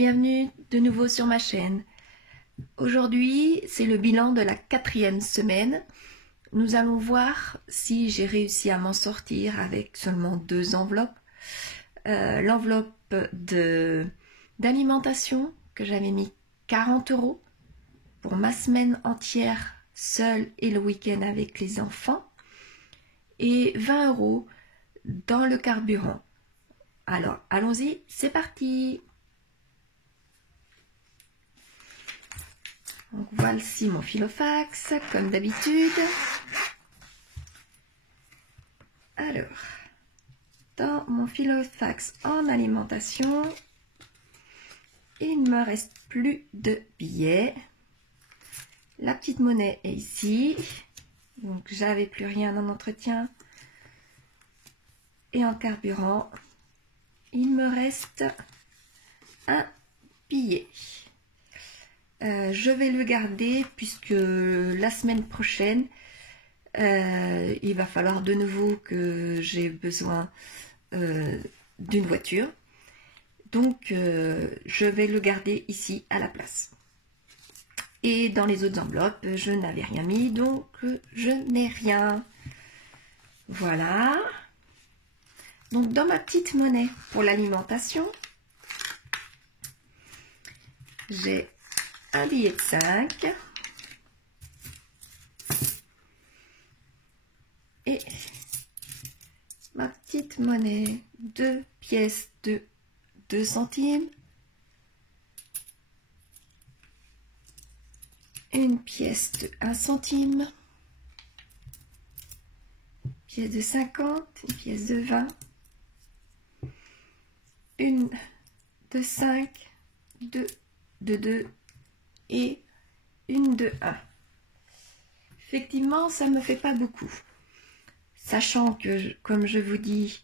bienvenue de nouveau sur ma chaîne. Aujourd'hui, c'est le bilan de la 4e semaine. Nous allons voir si j'ai réussi à m'en sortir avec seulement 2 enveloppes. L'enveloppe d'alimentation que j'avais mis 40 € pour ma semaine entière seule et le week-end avec les enfants. Et 20 € dans le carburant. Alors, allons-y, c'est parti! Donc, voici mon filofax, comme d'habitude. Alors, dans mon filofax en alimentation, il ne me reste plus de billets. La petite monnaie est ici. Donc, j'avais plus rien en entretien. Et en carburant, il me reste un billet. Je vais le garder puisque la semaine prochaine, il va falloir de nouveau que j'ai besoin d'une voiture. Donc, je vais le garder ici à la place. Et dans les autres enveloppes, je n'avais rien mis, donc je n'ai rien. Voilà. Donc, dans ma petite monnaie pour l'alimentation, j'ai un billet de 5 et ma petite monnaie, 2 pièces de 2 centimes, une pièce de 1 centime, une pièce de 50, une pièce de 20, une de 5, deux de 2 et une de 1. Effectivement, ça ne me fait pas beaucoup. Sachant que, comme je vous dis,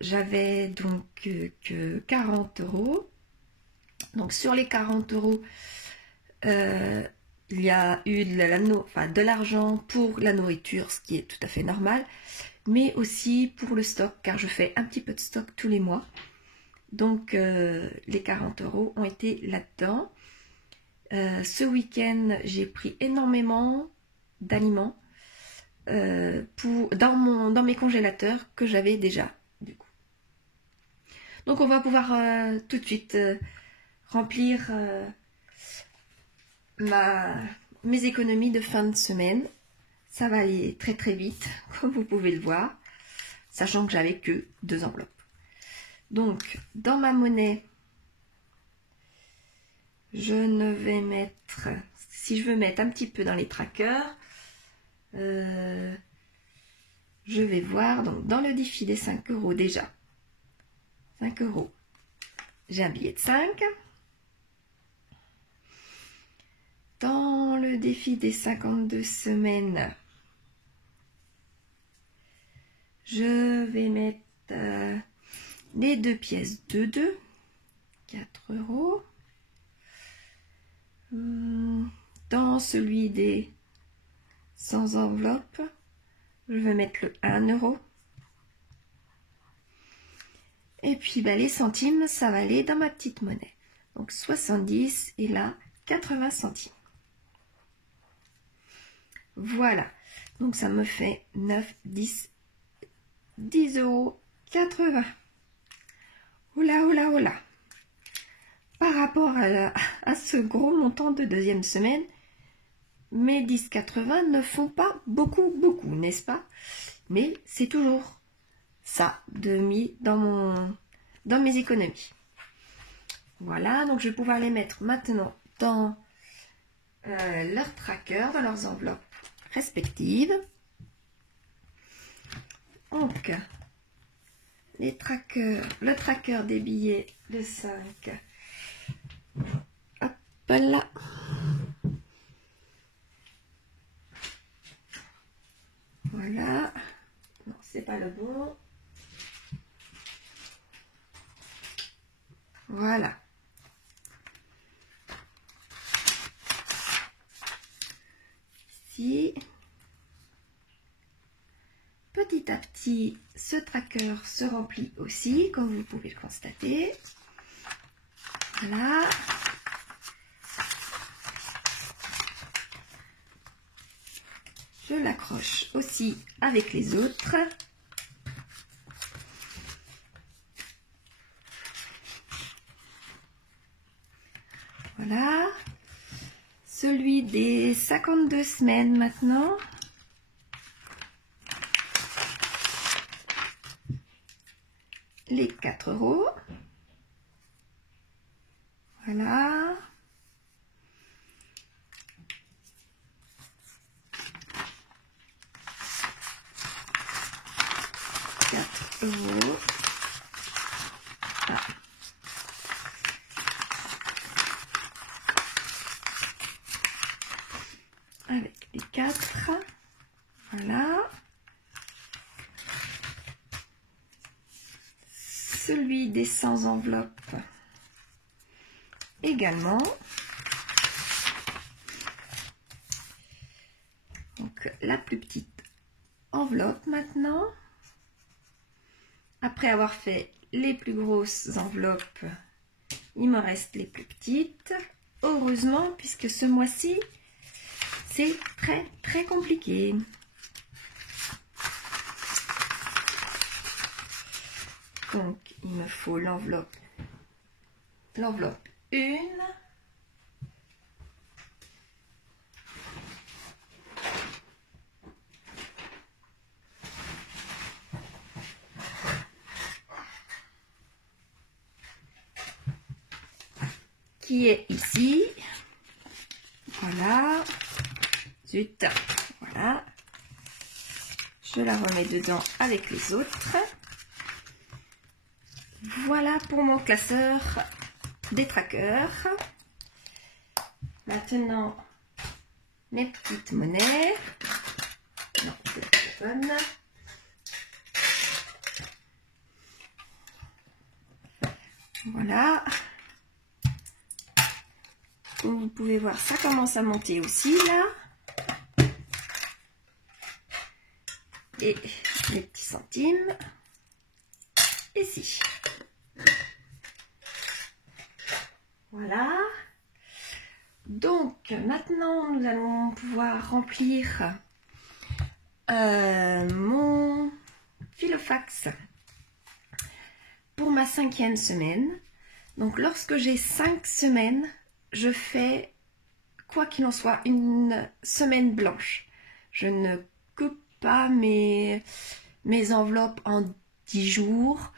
j'avais donc que 40 €. Donc sur les 40 €, il y a eu de l'argent pour la nourriture, ce qui est tout à fait normal, mais aussi pour le stock, car je fais un petit peu de stock tous les mois. Donc les 40 € ont été là-dedans. Ce week-end, j'ai pris énormément d'aliments dans mes congélateurs que j'avais déjà, du coup. Donc on va pouvoir tout de suite remplir mes économies de fin de semaine. Ça va aller très très vite, comme vous pouvez le voir, sachant que j'avais que 2 enveloppes. Donc, dans ma monnaie, je ne vais mettre, si je veux mettre un petit peu dans les trackers, je vais voir, donc dans le défi des 5 € déjà, 5 €, j'ai un billet de 5. Dans le défi des 52 semaines, je vais mettre les 2 pièces de 2, 4 €. Dans celui des 100 enveloppes, je vais mettre le 1 €. Et puis les centimes, ça va aller dans ma petite monnaie. Donc 70 et là 80 centimes. Voilà. Donc ça me fait 9, 10 €, 80. Oula, oula, oula. Par rapport à ce gros montant de 2e semaine, mes 10,80 ne font pas beaucoup, n'est-ce pas? Mais c'est toujours ça de mis dans mes économies. Voilà, donc je vais pouvoir les mettre maintenant dans leurs trackers, dans leurs enveloppes respectives. Donc, le tracker des billets de 5. Hop là. Voilà. Non, c'est pas le bon. Voilà. Ici. Petit à petit, ce tracker se remplit aussi, comme vous pouvez le constater. Voilà. Je l'accroche aussi avec les autres. Voilà. Celui des 52 semaines maintenant. Les 4 €. Voilà. €. Ah. Avec les 4. Voilà. Celui des 100 enveloppes également. Donc la plus petite enveloppe maintenant. Après avoir fait les plus grosses enveloppes, il me reste les plus petites. Heureusement, puisque ce mois-ci, c'est très compliqué. Donc, il me faut l'enveloppe 1. Qui est ici. Voilà. Zut. Voilà. Je la remets dedans avec les autres. Voilà pour mon classeur des trackers. Maintenant, mes petites monnaies. Non, c'est la bonne. Voilà. Comme vous pouvez voir, ça commence à monter aussi là. Et les petits centimes ici. Voilà. Donc maintenant nous allons pouvoir remplir mon filofax pour ma 5e semaine. Donc lorsque j'ai 5 semaines, je fais quoi qu'il en soit une semaine blanche. Je ne coupe pas mes enveloppes en 10 jours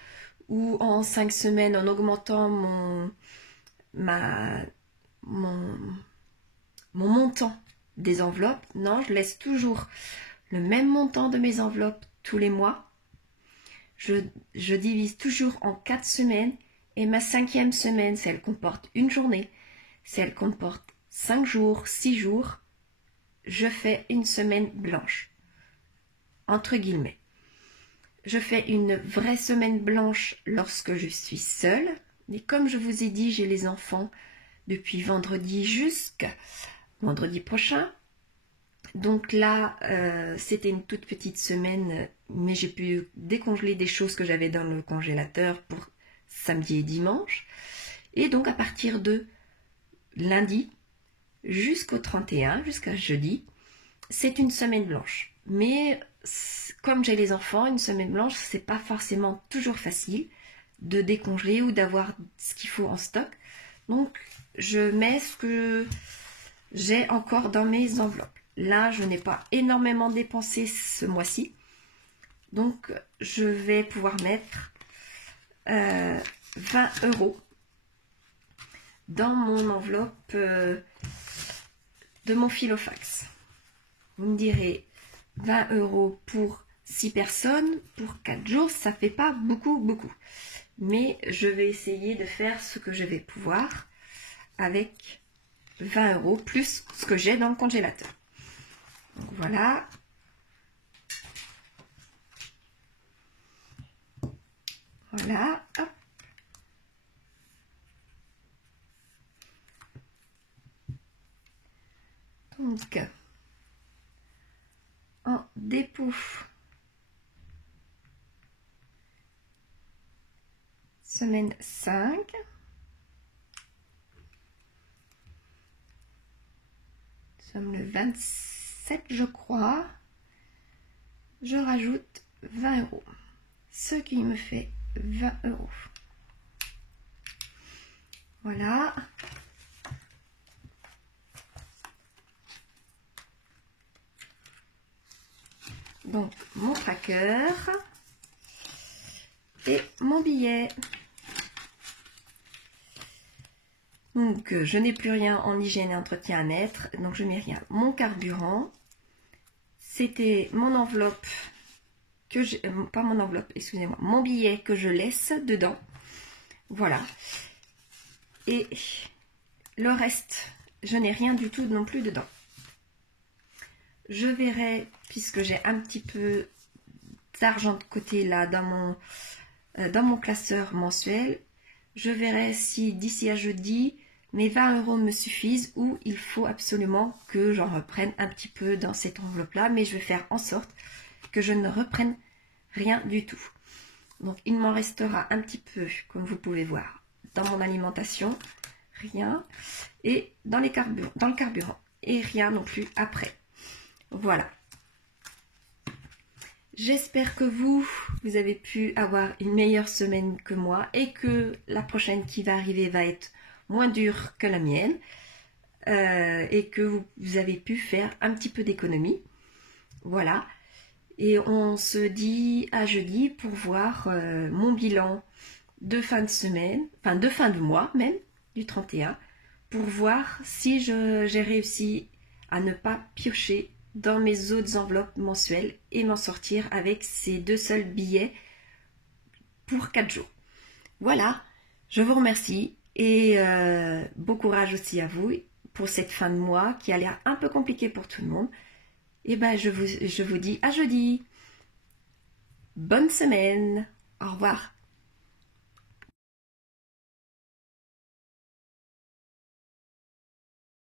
ou en 5 semaines en augmentant mon montant des enveloppes. Non, je laisse toujours le même montant de mes enveloppes tous les mois. Je divise toujours en 4 semaines et ma 5e semaine, si elle comporte une journée, si elle comporte 5 jours, 6 jours, je fais une semaine blanche, entre guillemets. Je fais une vraie semaine blanche lorsque je suis seule. Mais comme je vous ai dit, j'ai les enfants depuis vendredi jusqu'à vendredi prochain. Donc là, c'était une toute petite semaine, mais j'ai pu décongeler des choses que j'avais dans le congélateur pour samedi et dimanche. Et donc à partir de lundi jusqu'au 31, jusqu'à jeudi, c'est une semaine blanche. Mais comme j'ai les enfants, une semaine blanche, c'est pas forcément toujours facile de décongeler ou d'avoir ce qu'il faut en stock. Donc je mets ce que j'ai encore dans mes enveloppes. Là, je n'ai pas énormément dépensé ce mois-ci. Donc je vais pouvoir mettre 20 € dans mon enveloppe de mon filofax. Vous me direz 20 € pour 6 personnes, pour 4 jours, ça fait pas beaucoup. Mais je vais essayer de faire ce que je vais pouvoir avec 20 € plus ce que j'ai dans le congélateur. Donc voilà. Voilà, hop. Donc, en dépôt, semaine 5, sommes le 27, je crois. Je rajoute 20 €, ce qui me fait 20 €. Voilà. Donc, mon tracker et mon billet. Donc, je n'ai plus rien en hygiène et entretien à mettre, donc je mets rien. Mon carburant, c'était mon enveloppe, que j'ai, pas mon enveloppe, excusez-moi, mon billet que je laisse dedans. Voilà. Et le reste, je n'ai rien du tout non plus dedans. Je verrai, puisque j'ai un petit peu d'argent de côté là dans mon classeur mensuel, je verrai si d'ici à jeudi, mes 20 € me suffisent ou il faut absolument que j'en reprenne un petit peu dans cette enveloppe-là, mais je vais faire en sorte que je ne reprenne rien du tout. Donc, il m'en restera un petit peu, comme vous pouvez voir, dans mon alimentation, rien, et dans le carburant, et rien non plus après. Voilà. J'espère que vous avez pu avoir une meilleure semaine que moi et que la prochaine qui va arriver va être moins dure que la mienne et que vous avez pu faire un petit peu d'économie. Voilà. Et on se dit à jeudi pour voir mon bilan de fin de semaine, enfin de fin de mois même, du 31, pour voir si j'ai réussi à ne pas piocher dans mes autres enveloppes mensuelles et m'en sortir avec ces 2 seuls billets pour 4 jours. Voilà, je vous remercie et bon courage aussi à vous pour cette fin de mois qui a l'air un peu compliquée pour tout le monde. Et ben je vous dis à jeudi. Bonne semaine. Au revoir.